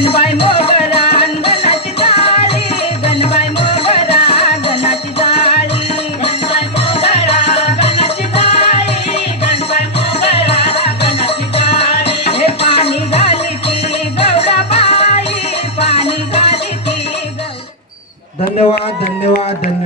गणबाई मोगरा गणाची जाळी, गणबाई मोगरा गणाची जाळी, गणबाई मोगरा गणाची जाळी, गणबाई मोगरा गणाची जाळी. हे पाणी घाली ती गौराबाई, पाणी घाली ती गौरा. धन्यवाद धन्यवाद धन्यवाद.